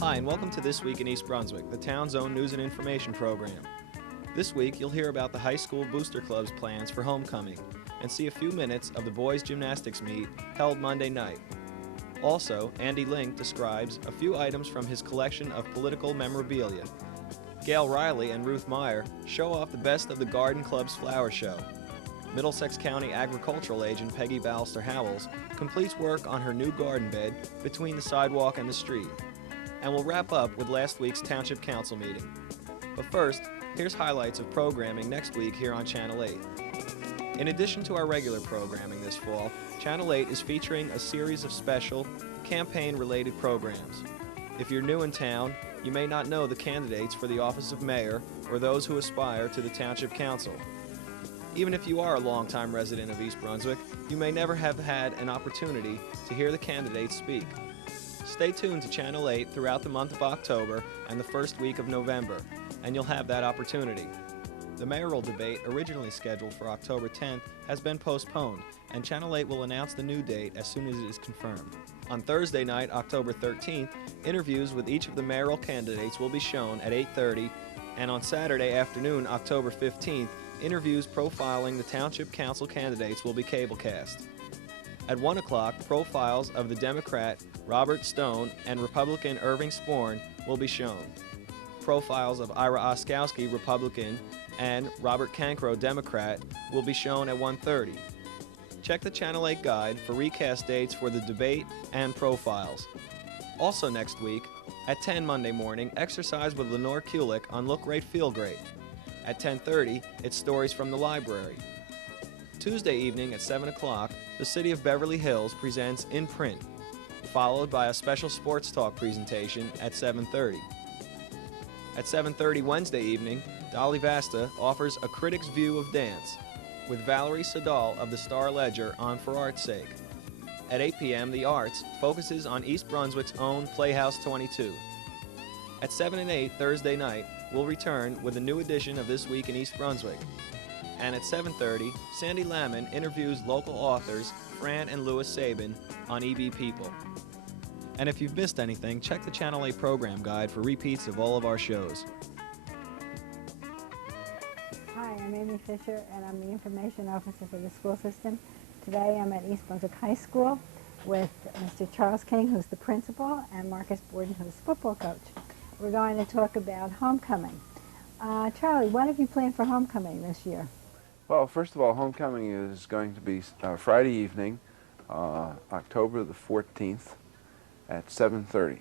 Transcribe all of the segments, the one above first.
Hi, and welcome to This Week in East Brunswick, the town's own news and information program. This week, you'll hear about the high school booster club's plans for homecoming and see a few minutes of the boys' gymnastics meet held Monday night. Also, Andy Link describes a few items from his collection of political memorabilia. Gail Riley and Ruth Meyer show off the best of the Garden Club's flower show. Middlesex County agricultural agent Pegi Howells completes work on her new garden bed between the sidewalk and the street. And we'll wrap up with last week's Township Council meeting. But first, here's highlights of programming next week here on Channel 8. In addition to our regular programming this fall, Channel 8 is featuring a series of special, campaign-related programs. If you're new in town, you may not know the candidates for the office of mayor or those who aspire to the Township Council. Even if you are a longtime resident of East Brunswick, you may never have had an opportunity to hear the candidates speak. Stay tuned to Channel 8 throughout the month of October and the first week of November, and you'll have that opportunity. The mayoral debate, originally scheduled for October 10th, has been postponed, and Channel 8 will announce the new date as soon as it is confirmed. On Thursday night, October 13th, interviews with each of the mayoral candidates will be shown at 8:30, and on Saturday afternoon, October 15th, interviews profiling the Township Council candidates will be cablecast. At 1 o'clock, profiles of the Democrat Robert Stone and Republican Irving Sporn will be shown. Profiles of Ira Oskowski, Republican, and Robert Cancro, Democrat, will be shown at 1:30. Check the Channel 8 guide for recast dates for the debate and profiles. Also next week, at 10 Monday morning, exercise with Lenore Kulik on Look Great, Feel Great. At 10:30, it's Stories from the Library. Tuesday evening at 7 o'clock, the City of Beverly Hills presents In Print, followed by a special sports talk presentation at 7:30. At 7:30 Wednesday evening, Dolly Vasta offers a critic's view of dance, with Valerie Sadal of the Star Ledger on For Art's Sake. At 8 p.m., The Arts focuses on East Brunswick's own Playhouse 22. At 7 and 8 Thursday night, we'll return with a new edition of This Week in East Brunswick. And at 7:30, Sandy Lamon interviews local authors Fran and Louis Sabin on EB People. And if you've missed anything, check the Channel 8 program guide for repeats of all of our shows. Hi, I'm Amy Fisher, and I'm the Information Officer for the school system. Today I'm at East Brunswick High School with Mr. Charles King, who's the principal, and Marcus Borden, who's the football coach. We're going to talk about homecoming. Charlie, what have you planned for homecoming this year? Well, first of all, homecoming is going to be Friday evening, October the 14th at 7:30.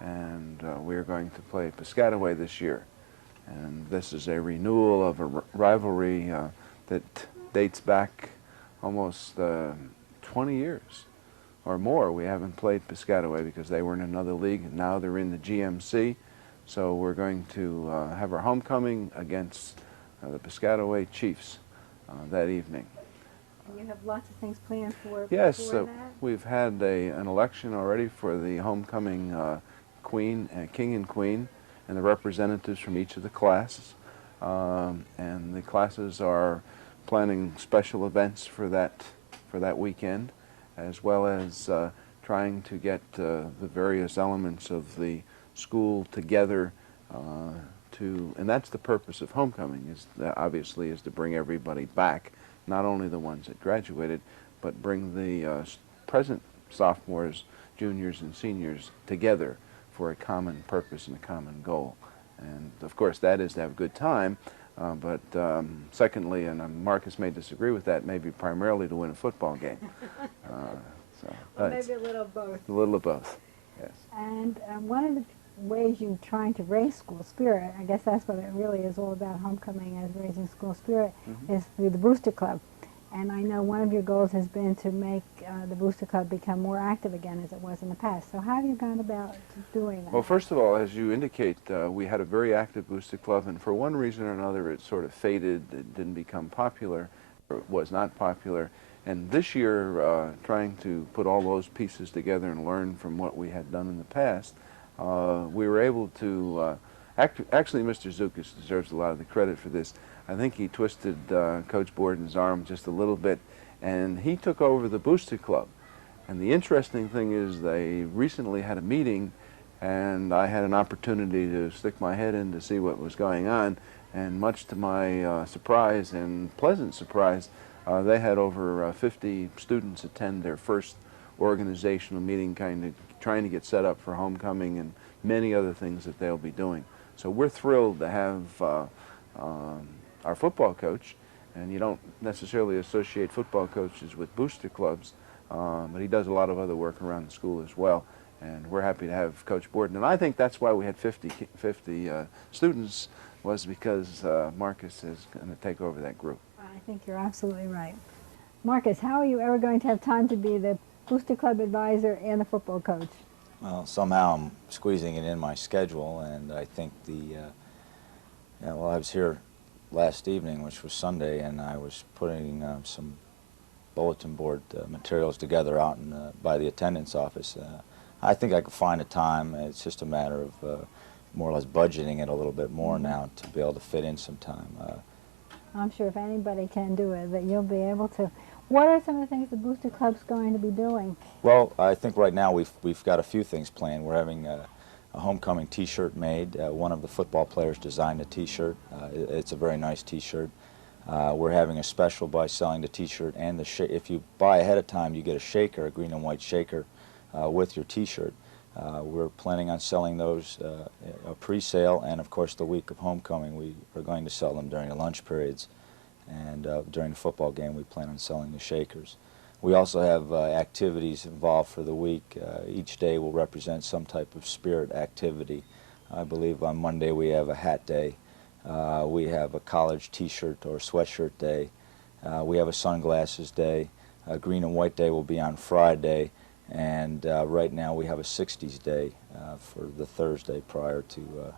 And we're going to play Piscataway this year. And this is a renewal of a rivalry that dates back almost 20 years or more. We haven't played Piscataway because they were in another league, and now they're in the GMC. So we're going to have our homecoming against the Piscataway Chiefs that evening. And you have lots of things planned for Yes, before that? we've had an election already for the homecoming king and queen, and the representatives from each of the classes. And the classes are planning special events for that weekend, as well as trying to get the various elements of the school together and that's the purpose of homecoming, obviously is to bring everybody back, not only the ones that graduated, but bring the present sophomores, juniors, and seniors together for a common purpose and a common goal. And of course that is to have a good time, but secondly, and Marcus may disagree with that, maybe primarily to win a football game. Well, maybe a little of both. A little of both, yes. And one of the ways you're trying to raise school spirit, I guess that's what it really is all about, homecoming as raising school spirit, is through the Booster Club. And I know one of your goals has been to make the Booster Club become more active again as it was in the past. So how have you gone about doing that? Well, first of all, as you indicate, we had a very active Booster Club, and for one reason or another it sort of faded, it didn't become popular, or it was not popular. And this year, trying to put all those pieces together and learn from what we had done in the past, we were able to, actually Mr. Zukas deserves a lot of the credit for this. I think he twisted Coach Borden's arm just a little bit, and he took over the Booster Club. And the interesting thing is they recently had a meeting, and I had an opportunity to stick my head in to see what was going on, and much to my surprise and pleasant surprise, they had over 50 students attend their first organizational meeting, kind of trying to get set up for homecoming and many other things that they'll be doing. So we're thrilled to have our football coach, and you don't necessarily associate football coaches with booster clubs, but he does a lot of other work around the school as well, and we're happy to have Coach Borden. And I think that's why we had 50 students, was because Marcus is going to take over that group. I think you're absolutely right. Marcus, how are you ever going to have time to be the booster club advisor and the football coach? Well, somehow I'm squeezing it in my schedule, and I think well, I was here last evening, which was Sunday, and I was putting some bulletin board materials together out by the attendance office. I think I could find a time. It's just a matter of more or less budgeting it a little bit more now to be able to fit in some time. I'm sure if anybody can do it, that you'll be able to. What are some of the things the booster club's going to be doing? Well, I think right now we've got a few things planned. We're having a homecoming T-shirt made. One of the football players designed a T-shirt. It's a very nice T-shirt. We're having a special by selling the T-shirt and if you buy ahead of time, you get a shaker, a green and white shaker, with your T-shirt. We're planning on selling those a pre-sale, and of course the week of homecoming we are going to sell them during the lunch periods, and during the football game we plan on selling the shakers. We also have activities involved for the week. Each day will represent some type of spirit activity. I believe on Monday we have a hat day. We have a college T-shirt or sweatshirt day. We have a sunglasses day. A green and white day will be on Friday. And right now we have a 60s day for the Thursday prior to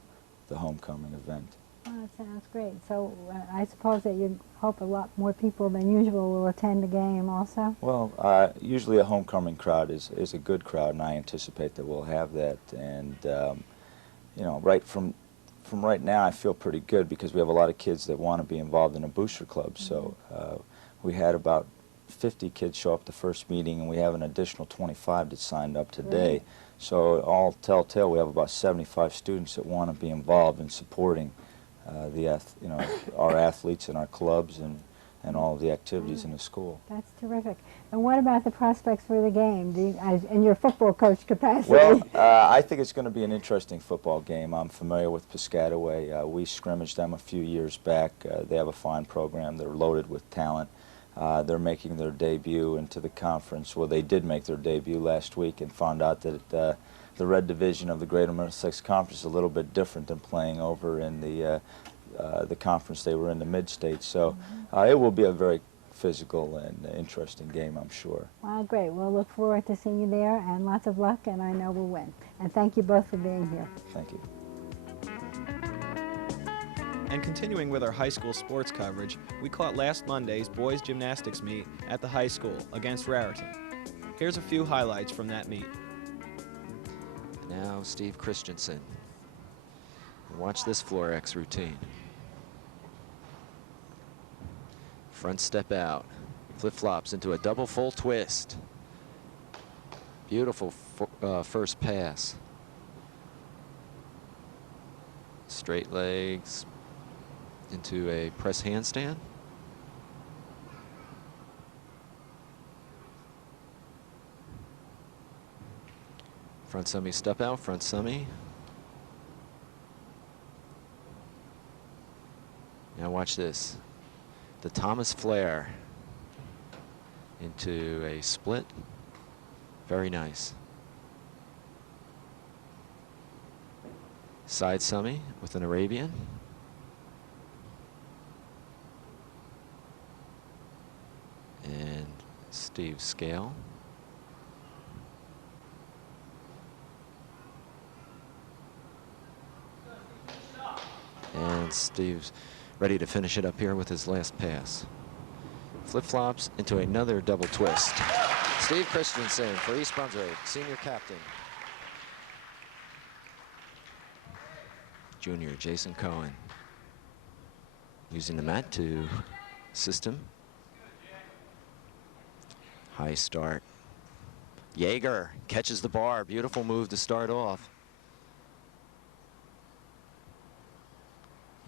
the homecoming event. Oh, that sounds great. So I suppose that you hope a lot more people than usual will attend the game also? Well, usually a homecoming crowd is a good crowd, and I anticipate that we'll have that. And you know, right from right now I feel pretty good because we have a lot of kids that want to be involved in a booster club. So we had about 50 kids show up the first meeting, and we have an additional 25 that signed up today. Right. So all telltale, we have about 75 students that want to be involved in supporting our athletes and our clubs and all of the activities in the school. That's terrific. And what about the prospects for the game in your football coach capacity? Well, I think it's going to be an interesting football game. I'm familiar with Piscataway. We scrimmaged them a few years back. They have a fine program. They're loaded with talent. They're making their debut into the conference. Well, they did make their debut last week and found out that the red division of the Greater Middlesex Conference is a little bit different than playing over in the conference they were in, the Mid-State. So it will be a very physical and interesting game, I'm sure. Well, great. We'll look forward to seeing you there, and lots of luck, and I know we'll win. And thank you both for being here. Thank you. And continuing with our high school sports coverage, we caught last Monday's boys gymnastics meet at the high school against Raritan. Here's a few highlights from that meet. Now Steve Christensen. Watch this floor X routine. Front step out, flip-flops into a double full twist. Beautiful first pass. Straight legs into a press handstand. Front semi step out, front semi. Now watch this. The Thomas flare into a split. Very nice. Side semi with an Arabian. And Steve scale. And Steve's ready to finish it up here with his last pass. Flip-flops into another double twist. Steve Christensen for East Brunswick, senior captain. Junior Jason Cohen using the mat to assist him. High start. Yeager catches the bar. Beautiful move to start off.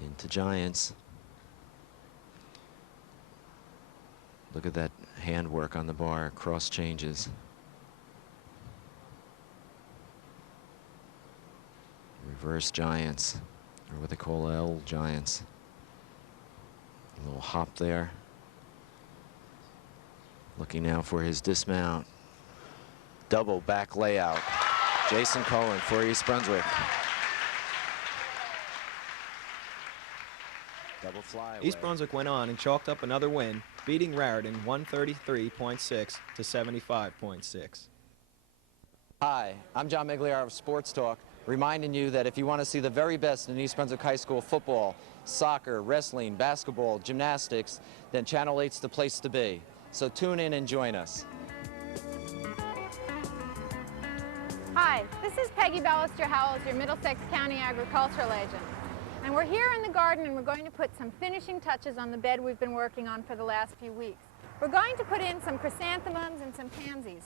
Into Giants. Look at that handwork on the bar, cross changes. Reverse Giants, or what they call L Giants. A little hop there. Looking now for his dismount. Double back layout. Jason Cohen for East Brunswick. Double fly away. East Brunswick went on and chalked up another win, beating Raritan 133.6 to 75.6. Hi, I'm John Meggiolaro of Sports Talk, reminding you that if you want to see the very best in East Brunswick High School football, soccer, wrestling, basketball, gymnastics, then Channel 8's the place to be. So tune in and join us. Hi, this is Peggy Ballister-Howells, your Middlesex County Agricultural Agent. And we're here in the garden and we're going to put some finishing touches on the bed we've been working on for the last few weeks. We're going to put in some chrysanthemums and some pansies.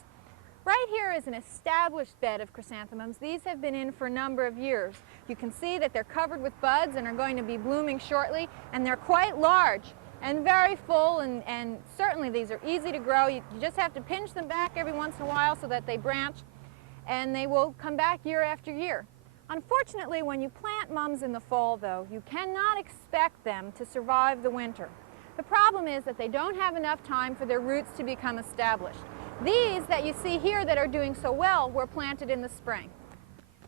Right here is an established bed of chrysanthemums. These have been in for a number of years. You can see that they're covered with buds and are going to be blooming shortly, and they're quite large and very full, and certainly these are easy to grow. You just have to pinch them back every once in a while so that they branch, and they will come back year after year. Unfortunately, when you plant mums in the fall, though, you cannot expect them to survive the winter. The problem is that they don't have enough time for their roots to become established. These that you see here that are doing so well were planted in the spring.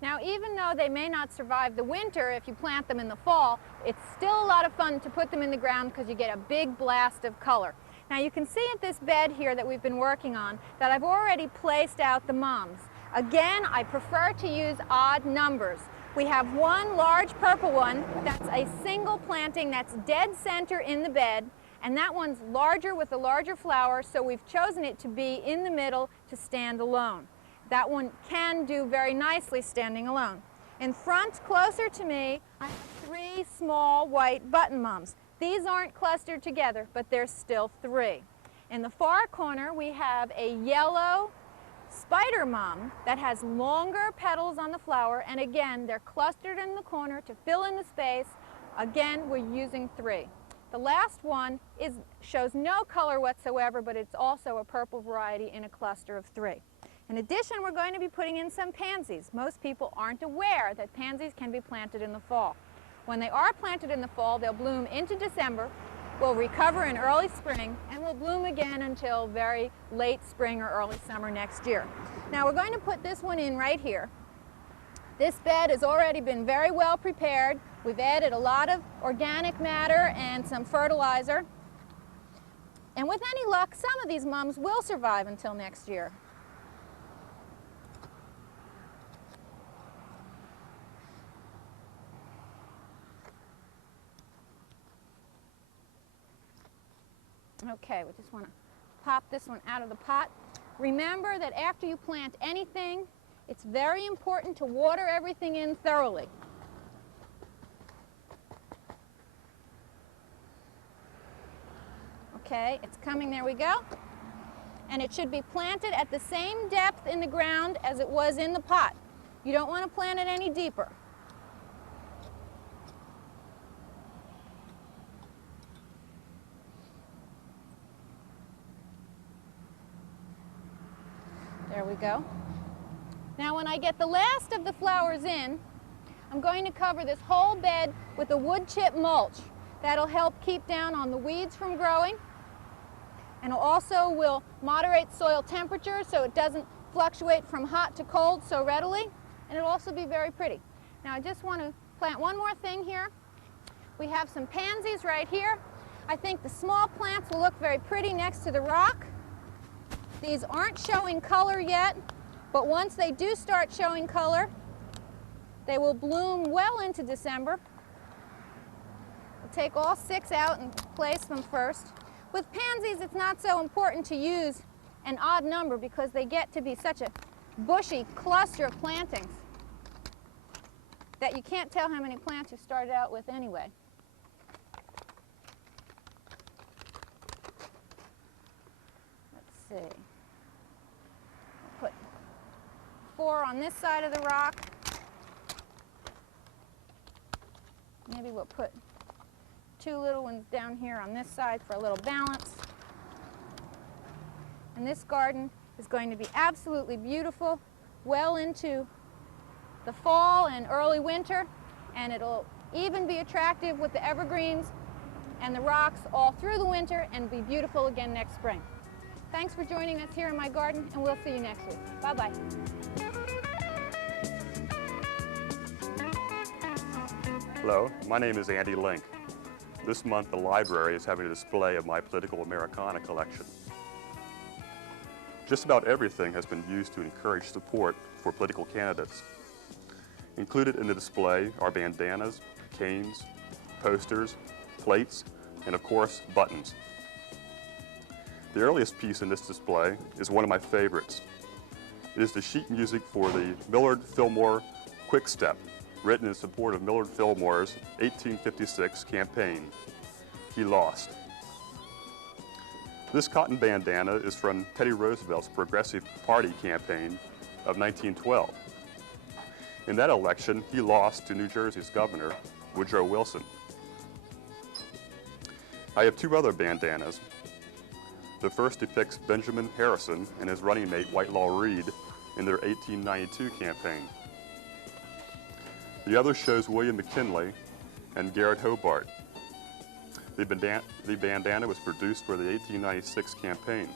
Now, even though they may not survive the winter if you plant them in the fall, it's still a lot of fun to put them in the ground because you get a big blast of color. Now, you can see at this bed here that we've been working on that I've already placed out the mums. Again, I prefer to use odd numbers. We have one large purple one that's a single planting that's dead center in the bed, and that one's larger with a larger flower, so we've chosen it to be in the middle to stand alone. That one can do very nicely standing alone. In front, closer to me, I have 3 small white button mums. These aren't clustered together, but there's still 3. In the far corner, we have a yellow spider mum that has longer petals on the flower, and again, they're clustered in the corner to fill in the space. Again, we're using 3. The last one shows no color whatsoever, but it's also a purple variety in a cluster of 3. In addition, we're going to be putting in some pansies. Most people aren't aware that pansies can be planted in the fall. When they are planted in the fall, they'll bloom into December, will recover in early spring, and will bloom again until very late spring or early summer next year. Now, we're going to put this one in right here. This bed has already been very well prepared. We've added a lot of organic matter and some fertilizer. And with any luck, some of these mums will survive until next year. Okay, we just want to pop this one out of the pot. Remember that after you plant anything, it's very important to water everything in thoroughly. Okay, it's coming, there we go. And it should be planted at the same depth in the ground as it was in the pot. You don't want to plant it any deeper. There we go. Now, when I get the last of the flowers in, I'm going to cover this whole bed with a wood chip mulch. That'll help keep down on the weeds from growing, and it also will moderate soil temperature so it doesn't fluctuate from hot to cold so readily, and it'll also be very pretty. Now, I just want to plant one more thing here. We have some pansies right here. I think the small plants will look very pretty next to the rock. These aren't showing color yet, but once they do start showing color, they will bloom well into December. We'll take all 6 out and place them first. With pansies, it's not so important to use an odd number because they get to be such a bushy cluster of plantings that you can't tell how many plants you started out with anyway. Let's see. Put 4 on this side of the rock. Maybe we'll put two little ones down here on this side for a little balance. And this garden is going to be absolutely beautiful well into the fall and early winter, and it'll even be attractive with the evergreens and the rocks all through the winter and be beautiful again next spring. Thanks for joining us here in my garden, and we'll see you next week. Bye-bye. Hello, my name is Andy Link. This month the library is having a display of my political Americana collection. Just about everything has been used to encourage support for political candidates. Included in the display are bandanas, canes, posters, plates, and of course, buttons. The earliest piece in this display is one of my favorites. It is the sheet music for the Millard Fillmore Quick Step, written in support of Millard Fillmore's 1856 campaign, He Lost. This cotton bandana is from Teddy Roosevelt's Progressive Party campaign of 1912. In that election, he lost to New Jersey's governor, Woodrow Wilson. I have two other bandanas. The first depicts Benjamin Harrison and his running mate Whitelaw Reid in their 1892 campaign. The other shows William McKinley and Garrett Hobart. The bandana was produced for the 1896 campaign.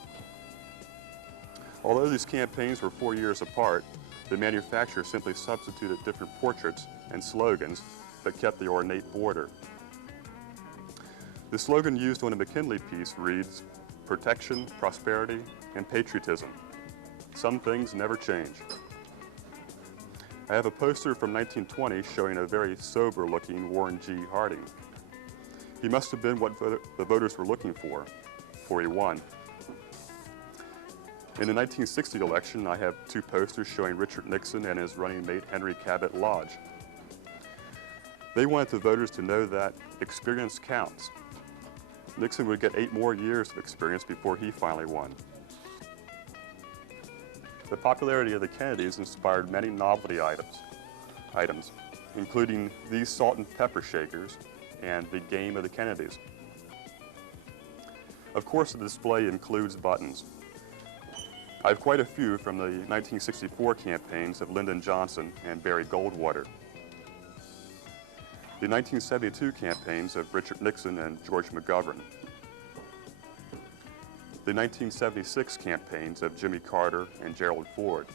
Although these campaigns were 4 years apart, the manufacturer simply substituted different portraits and slogans but kept the ornate border. The slogan used on a McKinley piece reads, "Protection, prosperity, and patriotism. Some things never change." I have a poster from 1920 showing a very sober-looking Warren G. Harding. He must have been what the voters were looking for he won. In the 1960 election, I have two posters showing Richard Nixon and his running mate Henry Cabot Lodge. They wanted the voters to know that experience counts. Nixon would get 8 more years of experience before he finally won. The popularity of the Kennedys inspired many novelty items, including these salt and pepper shakers and the game of the Kennedys. Of course, the display includes buttons. I have quite a few from the 1964 campaigns of Lyndon Johnson and Barry Goldwater. The 1972 campaigns of Richard Nixon and George McGovern. The 1976 campaigns of Jimmy Carter and Gerald Ford.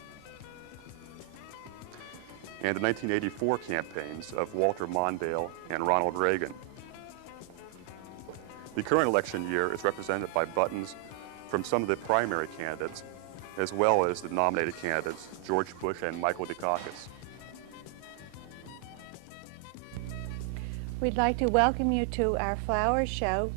And the 1984 campaigns of Walter Mondale and Ronald Reagan. The current election year is represented by buttons from some of the primary candidates, as well as the nominated candidates, George Bush and Michael Dukakis. We'd like to welcome you to our flower show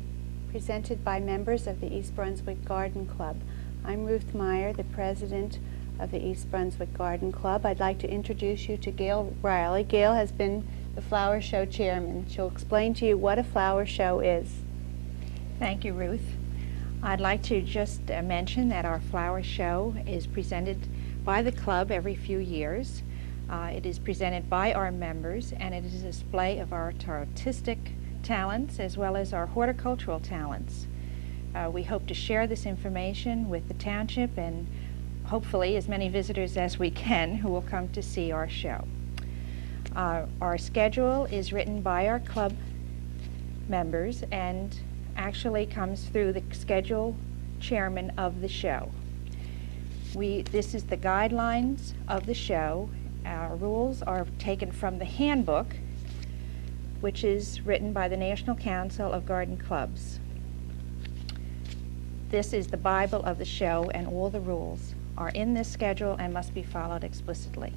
presented by members of the East Brunswick Garden Club. I'm Ruth Meyer, the president of the East Brunswick Garden Club. I'd like to introduce you to Gail Riley. Gail has been the flower show chairman. She'll explain to you what a flower show is. Thank you, Ruth. I'd like to just mention that our flower show is presented by the club every few years. It is presented by our members, and it is a display of our artistic talents as well as our horticultural talents. We hope to share this information with the township and hopefully as many visitors as we can who will come to see our show. Our schedule is written by our club members and actually comes through the schedule chairman of the show. This is the guidelines of the show. Our rules are taken from the handbook, which is written by the National Council of Garden Clubs. This is the Bible of the show, and all the rules are in this schedule and must be followed explicitly.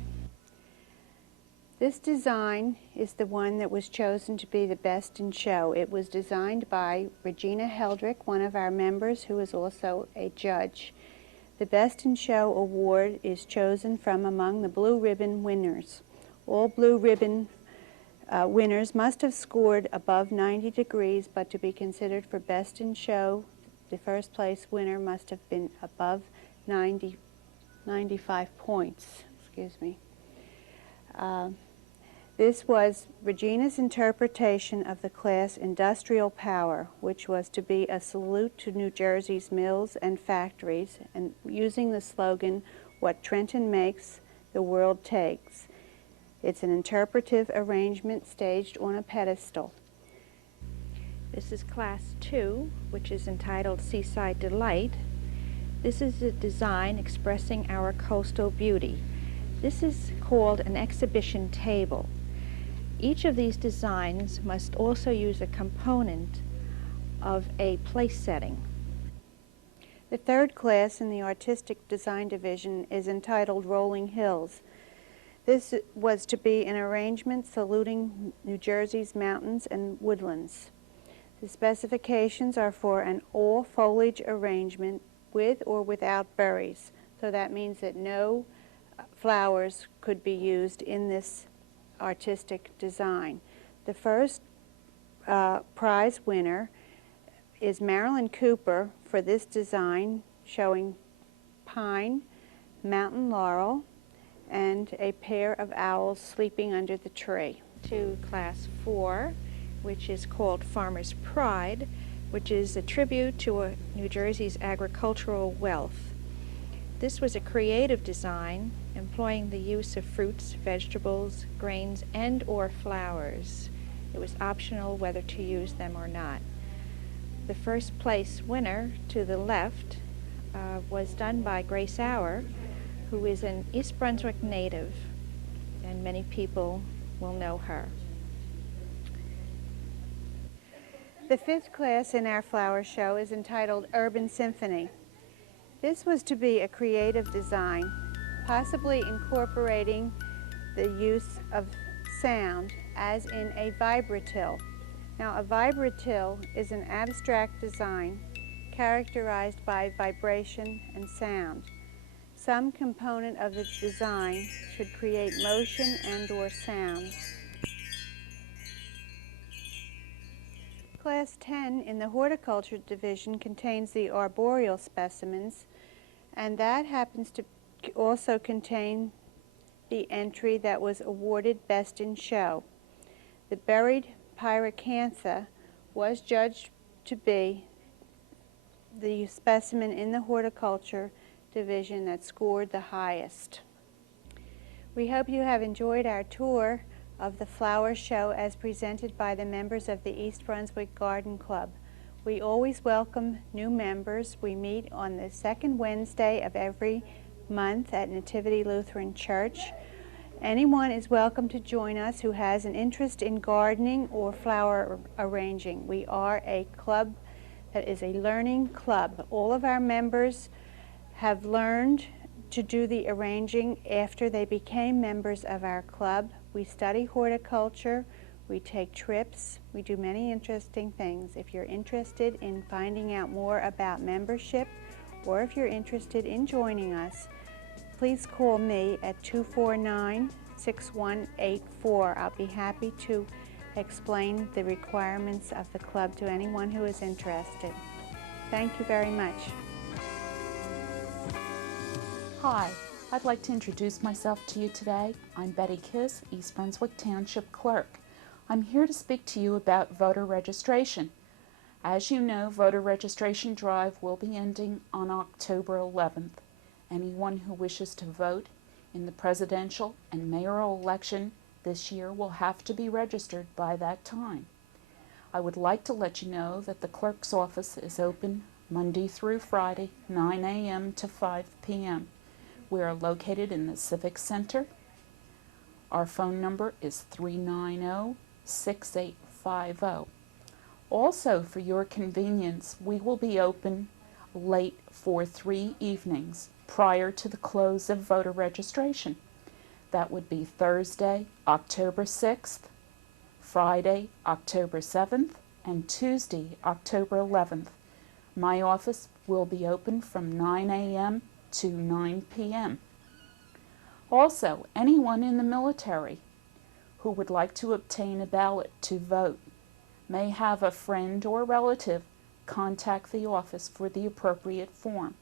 This design is the one that was chosen to be the best in show. It was designed by Regina Heldrick, one of our members who is also a judge. The Best in Show award is chosen from among the Blue Ribbon winners. All Blue Ribbon winners must have scored above 90 degrees, but to be considered for Best in Show, the first place winner must have been above 95 points. Excuse me. This was Regina's interpretation of the class Industrial Power, which was to be a salute to New Jersey's mills and factories, and using the slogan, "What Trenton makes, the world takes." It's an interpretive arrangement staged on a pedestal. This is Class 2, which is entitled Seaside Delight. This is a design expressing our coastal beauty. This is called an exhibition table. Each of these designs must also use a component of a place setting. The third class in the Artistic Design Division is entitled Rolling Hills. This was to be an arrangement saluting New Jersey's mountains and woodlands. The specifications are for an all-foliage arrangement with or without berries. So that means that no flowers could be used in this artistic design. The first prize winner is Marilyn Cooper for this design, showing pine, mountain laurel, and a pair of owls sleeping under the tree. To Class 4, which is called Farmer's Pride, which is a tribute to New Jersey's agricultural wealth. This was a creative design employing the use of fruits, vegetables, grains, and/or flowers. It was optional whether to use them or not. The first place winner to the left was done by Grace Auer, who is an East Brunswick native, and many people will know her. The fifth class in our flower show is entitled Urban Symphony. This was to be a creative design, possibly incorporating the use of sound, as in a vibratil. Now, a vibratil is an abstract design characterized by vibration and sound. Some component of the design should create motion and/or sound. Class 10 in the Horticulture Division contains the arboreal specimens, and that happens to also contain the entry that was awarded Best in Show. The buried pyracantha was judged to be the specimen in the Horticulture Division that scored the highest. We hope you have enjoyed our tour of the flower show as presented by the members of the East Brunswick Garden Club. We always welcome new members. We meet on the second Wednesday of every month at Nativity Lutheran Church. Anyone is welcome to join us who has an interest in gardening or flower arranging. We are a club that is a learning club. All of our members have learned to do the arranging after they became members of our club. We study horticulture, we take trips, we do many interesting things. If you're interested in finding out more about membership, or if you're interested in joining us, please call me at 249-6184. I'll be happy to explain the requirements of the club to anyone who is interested. Thank you very much. Hi, I'd like to introduce myself to you today. I'm Betty Kiss, East Brunswick Township Clerk. I'm here to speak to you about voter registration. As you know, voter registration drive will be ending on October 11th. Anyone who wishes to vote in the presidential and mayoral election this year will have to be registered by that time. I would like to let you know that the clerk's office is open Monday through Friday, 9 a.m. to 5 p.m. We are located in the Civic Center. Our phone number is 390-6850. Also, for your convenience, we will be open late for 3 evenings prior to the close of voter registration. That would be Thursday, October 6th, Friday, October 7th, and Tuesday, October 11th. My office will be open from 9 a.m. to 9 p.m. Also, anyone in the military who would like to obtain a ballot to vote may have a friend or relative contact the office for the appropriate form.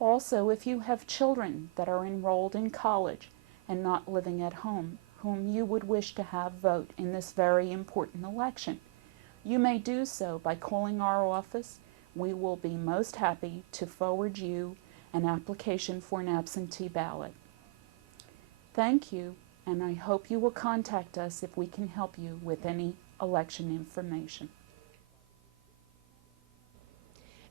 Also, if you have children that are enrolled in college and not living at home, whom you would wish to have vote in this very important election. You may do so by calling our office. We will be most happy to forward you an application for an absentee ballot. Thank you, and I hope you will contact us if we can help you with any election information.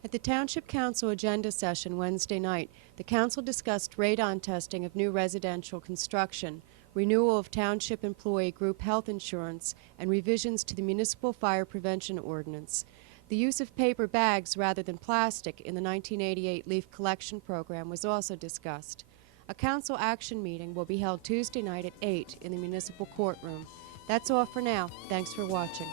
At the Township Council agenda session Wednesday night, the Council discussed radon testing of new residential construction, renewal of Township employee group health insurance, and revisions to the Municipal Fire Prevention Ordinance. The use of paper bags rather than plastic in the 1988 leaf collection program was also discussed. A Council action meeting will be held Tuesday night at 8 in the Municipal Courtroom. That's all for now. Thanks for watching.